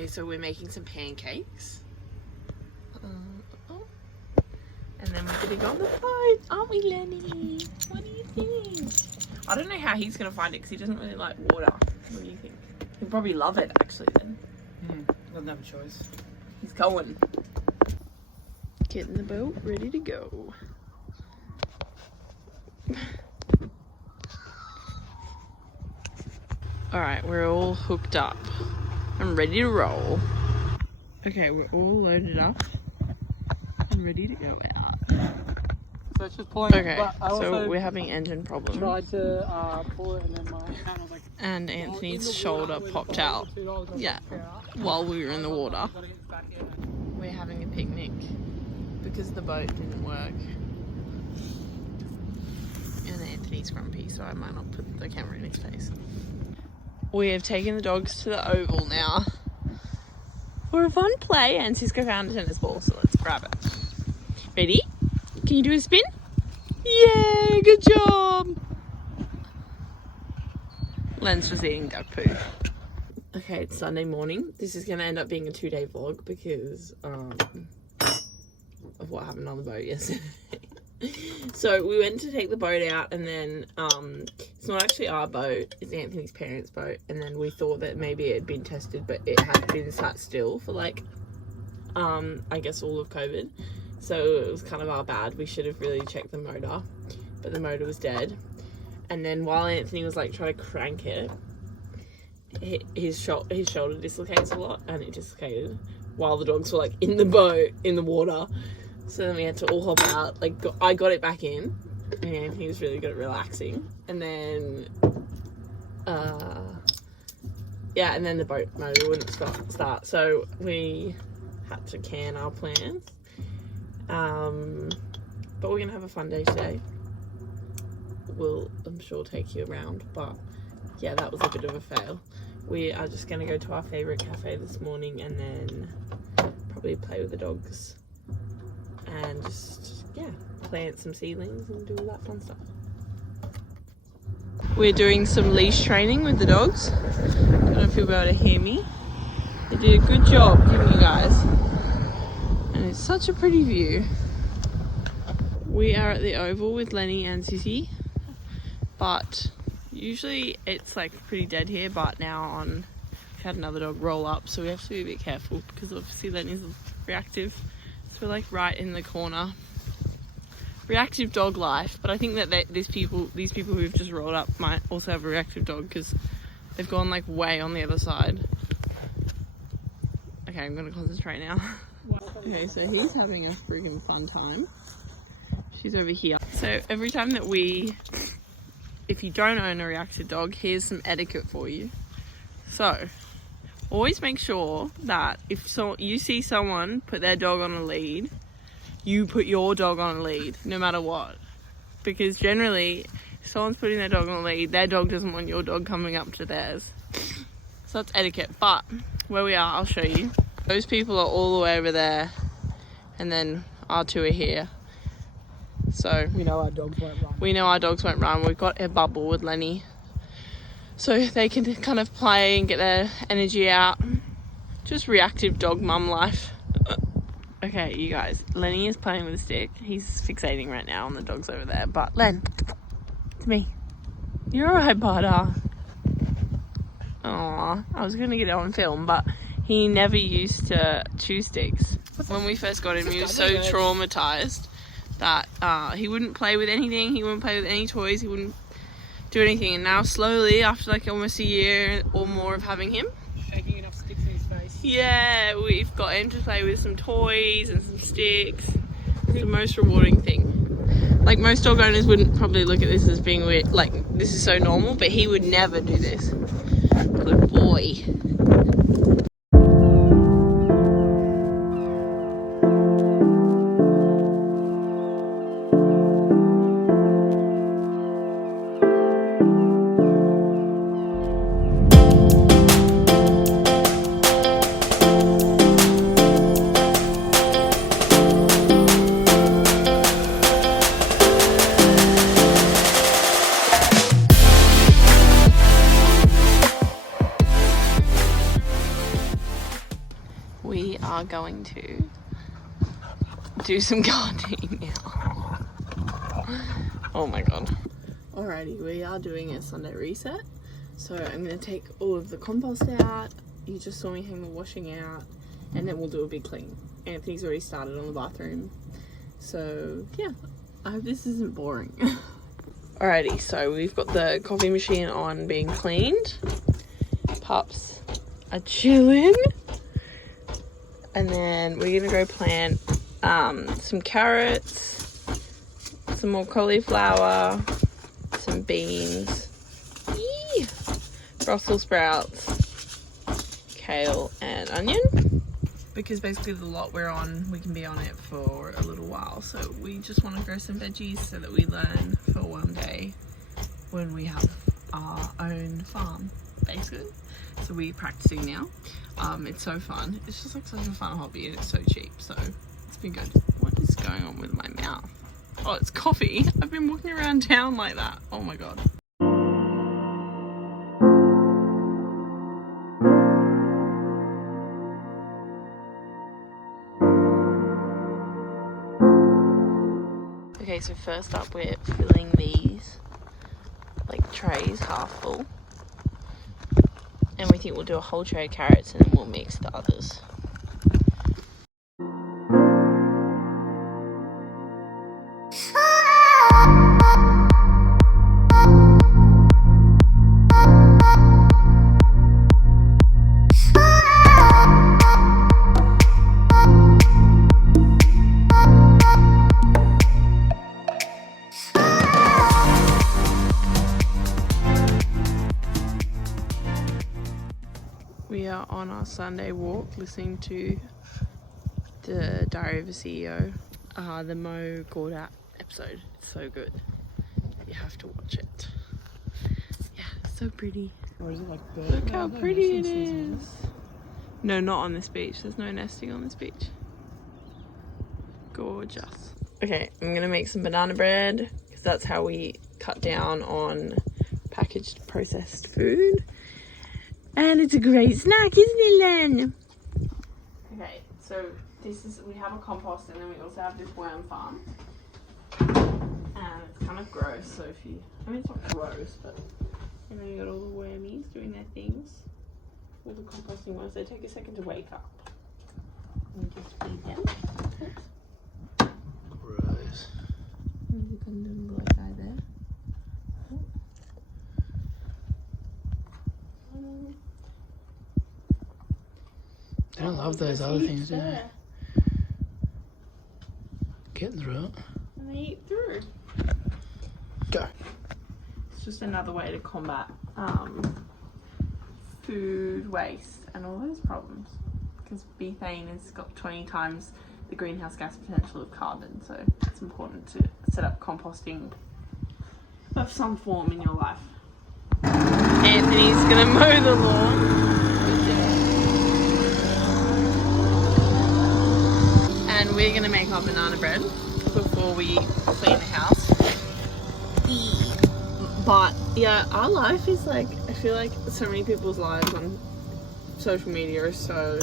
Okay, so we're making some pancakes. And then we're gonna go on the boat, aren't we, Lenny? What do you think? I don't know how he's gonna find it because he doesn't really like water. What do you think? He'll probably love it actually then. Doesn't have a choice. He's going. Getting the boat ready to go. Alright, we're all hooked up. I'm ready to roll. Okay, we're all loaded up. I'm ready to go out. So it's just pulling. Okay, so we're having engine problems. Tried to pull it and then my hand was like. And Anthony's shoulder popped out. Yeah, while we were in the water. We're having a picnic because the boat didn't work. And Anthony's grumpy, so I might not put the camera in his face. We have taken the dogs to the oval now for a fun play, and Cisco found a tennis ball, so let's grab it. Ready? Can you do a spin? Yay, good job! Len's just eating duck poo. Okay, it's Sunday morning. This is going to end up being a 2-day vlog because of what happened on the boat yesterday. So we went to take the boat out, and then it's not actually our boat, it's Anthony's parents' boat, and then we thought that maybe it had been tested, but it had been sat still for like I guess all of COVID, so it was kind of our bad. We should have really checked the motor, but the motor was dead. And then while Anthony was like trying to crank it, his shoulder dislocates a lot, and it dislocated while the dogs were like in the boat in the water. So then we had to all hop out. Like, I got it back in, and he was really good at relaxing. And then, yeah, and then the boat motor wouldn't start. So we had to can our plans. But we're gonna have a fun day today. We'll, I'm sure, take you around. But yeah, that was a bit of a fail. We are just gonna go to our favorite cafe this morning, and then probably play with the dogs. And just, yeah, plant some seedlings and do all that fun stuff. We're doing some leash training with the dogs. Don't know if you'll be able to hear me. They did a good job, didn't you guys? And it's such a pretty view. We are at the oval with Lenny and Sissy, but usually it's like pretty dead here, but now we've had another dog roll up, so we have to be a bit careful because obviously Lenny's reactive. We're like right in the corner. Reactive dog life, but I think that these people who've just rolled up might also have a reactive dog because they've gone like way on the other side. Okay, I'm gonna concentrate now. Okay, so he's having a freaking fun time. She's over here. So every time that if you don't own a reactive dog, here's some etiquette for you. So always make sure that if you see someone put their dog on a lead, you put your dog on a lead, no matter what. Because generally, if someone's putting their dog on a lead, their dog doesn't want your dog coming up to theirs. So that's etiquette. But where we are, I'll show you. Those people are all the way over there, and then our two are here. So we know our dogs won't run. We know our dogs won't run. We've got a bubble with Lenny, so they can kind of play and get their energy out. Just reactive dog mum life. Okay, you guys, Lenny is playing with a stick. He's fixating right now on the dogs over there. But Len, it's me. You're alright, butter. Aw, I was gonna get it on film, but he never used to chew sticks. When we first got him, he was so traumatized that he wouldn't play with anything. He wouldn't play with any toys. He wouldn't do anything. And now slowly, after like almost a year or more of having him, shaking enough sticks in his face. Yeah, we've got him to play with some toys and some sticks. It's the most rewarding thing. Like, most dog owners wouldn't probably look at this as being weird, like this is so normal, but he would never do this. Good boy. are going to do some gardening now. Oh my god. Alrighty, we are doing a Sunday reset. So I'm going to take all of the compost out. You just saw me hang the washing out, and then we'll do a big clean. Anthony's already started on the bathroom. So yeah, I hope this isn't boring. Alrighty, so we've got the coffee machine on being cleaned. Pups are chilling. And then we're gonna go plant some carrots, some more cauliflower, some beans, Brussels sprouts, kale and onion. Because basically the lot we're on, we can be on it for a little while. So we just want to grow some veggies so that we learn for one day when we have our own farm, basically. So we're practicing now. It's so fun. It's just like such a fun hobby, and it's so cheap, so it's been good. What is going on with my mouth? Oh, it's coffee. I've been walking around town like that. Oh my god. Okay, so first up we're filling these like trays half full. And we think we'll do a whole tray of carrots and then we'll mix the others. We are on our Sunday walk listening to the Diary of a CEO, the Mo Gordat episode. It's so good. You have to watch it. Yeah, it's so pretty. Or is it like the, Look how pretty it is. No, not on this beach. There's no nesting on this beach. Gorgeous. Okay, I'm gonna make some banana bread because that's how we cut down on packaged processed food. And it's a great snack, isn't it, Len? Okay, so we have a compost and then we also have this worm farm. And it's kind of gross, so it's not gross, but you know, you got all the wormies doing their things. All the composting ones, they take a second to wake up. And just feed them. Gross. There's a little black guy there. They don't love those other things, do they? Getting through it. And they eat through. Go. It's just another way to combat food waste and all those problems. Because methane has got 20 times the greenhouse gas potential of carbon, so it's important to set up composting of some form in your life. Anthony's gonna mow the lawn. And we're gonna make our banana bread before we clean the house. But yeah, our life is like, I feel like so many people's lives on social media are so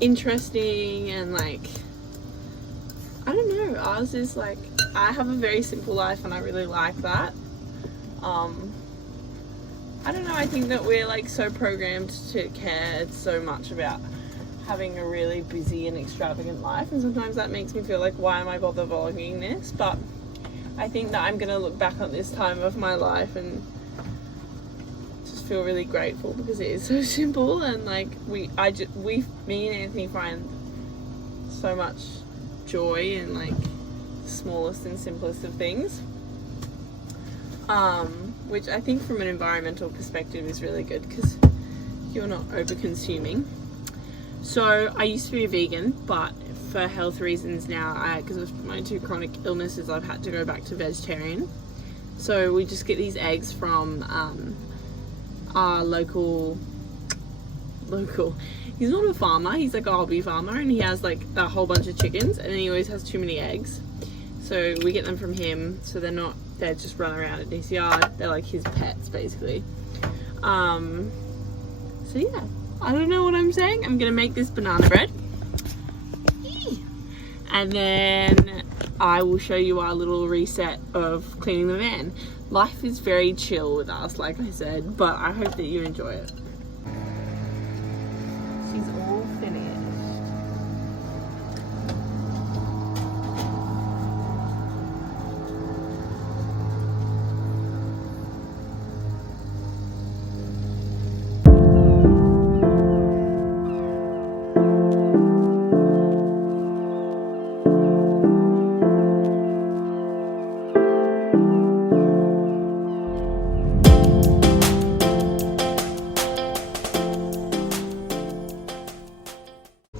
interesting and like, I don't know, ours is like, I have a very simple life and I really like that. I don't know, I think that we're like so programmed to care so much about having a really busy and extravagant life, and sometimes that makes me feel like, why am I bother vlogging this? But I think that I'm gonna look back on this time of my life and just feel really grateful because it is so simple, and like me and Anthony find so much joy in like the smallest and simplest of things, which I think from an environmental perspective is really good because you're not over consuming. So I used to be a vegan, but for health reasons now, because of my 2 chronic illnesses, I've had to go back to vegetarian. So we just get these eggs from our local, he's not a farmer, he's like a hobby farmer, and he has like a whole bunch of chickens, and then he always has too many eggs. So we get them from him, so they just run around in his yard. They're like his pets, basically. So yeah, I don't know what I'm saying. I'm gonna make this banana bread. And then I will show you our little reset of cleaning the van. Life is very chill with us, like I said, but I hope that you enjoy it. She's all finished.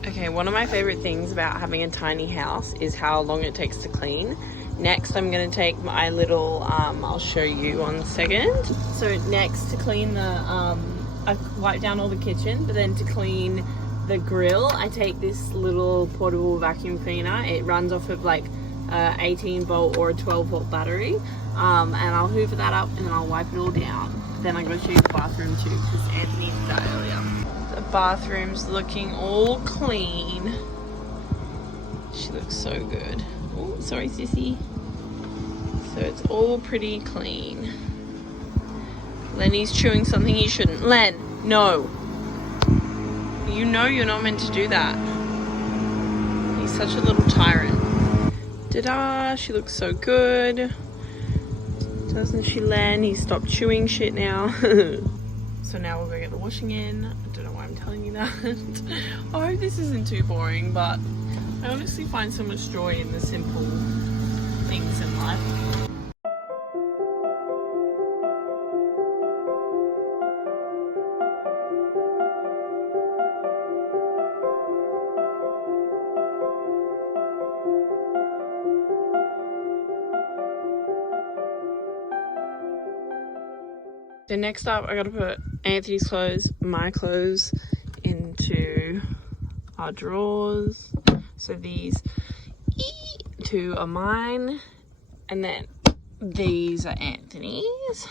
Okay, one of my favorite things about having a tiny house is how long it takes to clean. Next, I'm going to take my little, I'll show you on a second. So next to clean the, I wipe down all the kitchen, but then to clean the grill, I take this little portable vacuum cleaner. It runs off of like a 18 volt or a 12 volt battery. And I'll hoover that up and then I'll wipe it all down. Then I'm going to show you the bathroom too, because Anthony did that earlier. The bathroom's looking all clean. She looks so good. Oh, sorry, sissy. So it's all pretty clean. Lenny's chewing something he shouldn't. Len, no. You know you're not meant to do that. He's such a little tyrant. Ta-da, she looks so good. Doesn't she, Len? He stopped chewing shit now. So now we'll go get the washing in. I don't know why I'm telling you that. I hope this isn't too boring, but I honestly find so much joy in the simple things in life. So next up, I gotta put Anthony's clothes, my clothes, into our drawers. So these two are mine, and then these are Anthony's.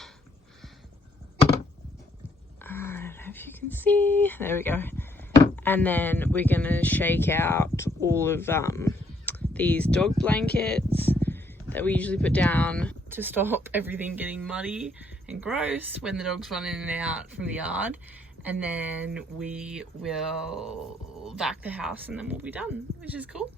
I don't know if you can see. There we go. And then we're gonna shake out all of these dog blankets that we usually put down to stop everything getting muddy and gross when the dogs run in and out from the yard. And then we will vac the house and then we'll be done, which is cool.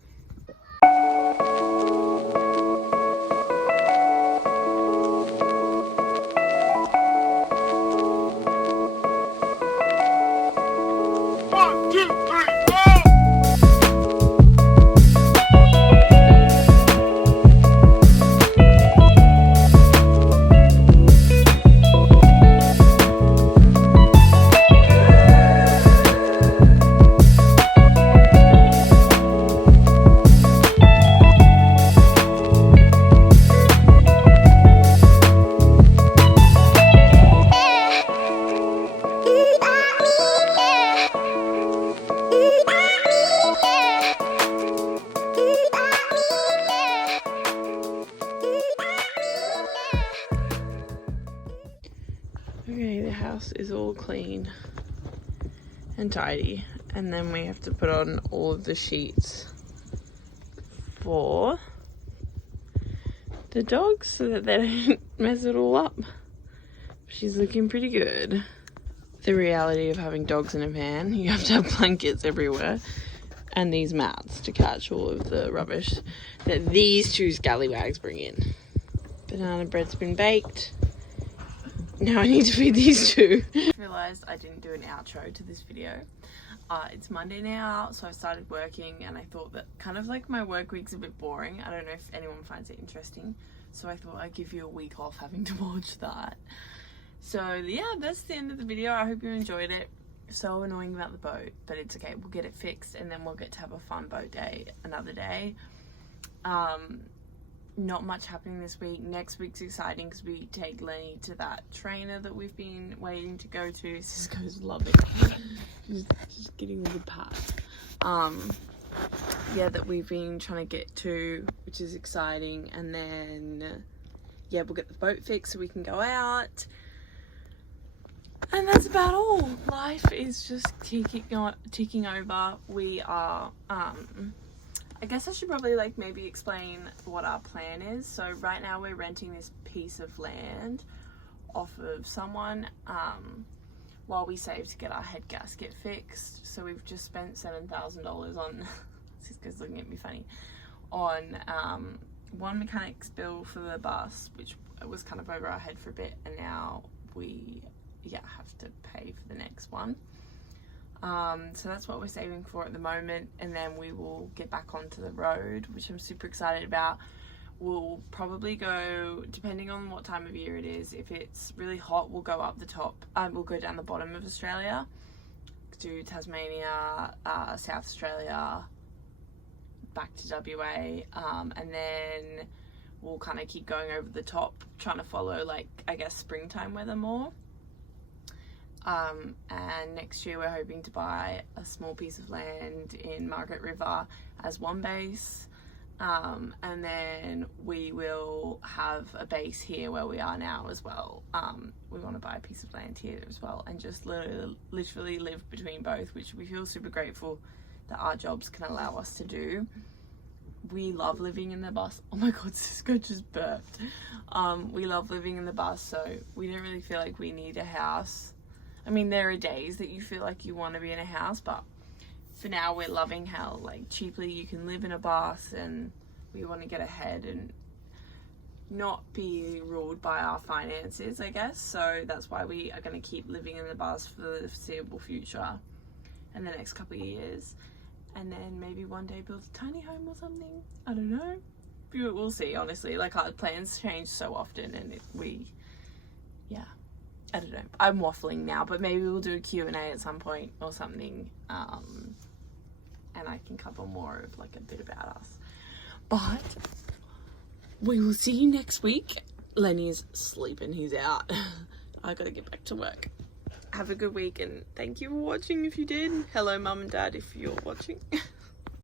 Okay, the house is all clean and tidy, and then we have to put on all of the sheets for the dogs so that they don't mess it all up. She's looking pretty good. The reality of having dogs in a van, you have to have blankets everywhere and these mats to catch all of the rubbish that these two scallywags bring in. Banana bread's been baked. Now I need to feed these two. I realised I didn't do an outro to this video. It's Monday now, so I started working, and I thought that kind of like my work week's a bit boring. I don't know if anyone finds it interesting, so I thought I'd give you a week off having to watch that. So yeah, that's the end of the video. I hope you enjoyed it. So annoying about the boat, but it's okay. We'll get it fixed, and then we'll get to have a fun boat day another day. Not much happening this week. Next week's exciting because we take Lenny to that trainer that we've been waiting to go to. Cisco's loving it. Just getting a good pat. Yeah, that we've been trying to get to, which is exciting. And then yeah, we'll get the boat fixed so we can go out. And that's about all. Life is just ticking over. We are, I guess I should probably like maybe explain what our plan is. So right now we're renting this piece of land off of someone while we save to get our head gasket fixed. So we've just spent $7,000 on, this guy's looking at me funny, on one mechanic's bill for the bus, which was kind of over our head for a bit, and now we have to pay for the next one. So that's what we're saving for at the moment, and then we will get back onto the road, which I'm super excited about. We'll probably go, depending on what time of year it is, if it's really hot, we'll go up the top, we'll go down the bottom of Australia, do Tasmania, South Australia, back to WA, and then we'll kind of keep going over the top, trying to follow, like, I guess springtime weather more. And next year we're hoping to buy a small piece of land in Margaret River as one base, and then we will have a base here where we are now as well. We want to buy a piece of land here as well and just literally live between both, which we feel super grateful that our jobs can allow us to do. We love living in the bus. Oh my god, Cisco just burped. We love living in the bus, so we don't really feel like we need a house. I mean, there are days that you feel like you want to be in a house, but for now we're loving how like cheaply you can live in a bus, and we want to get ahead and not be ruled by our finances, I guess. So that's why we are going to keep living in the bus for the foreseeable future and the next couple of years, and then maybe one day build a tiny home or something. I don't know, we'll see. Honestly, like, our plans change so often, and I don't know. I'm waffling now, but maybe we'll do a Q&A at some point or something, and I can cover more of like a bit about us. But we will see you next week. Lenny's sleeping, he's out. I gotta get back to work. Have a good week, and thank you for watching if you did. Hello, mum and dad, if you're watching.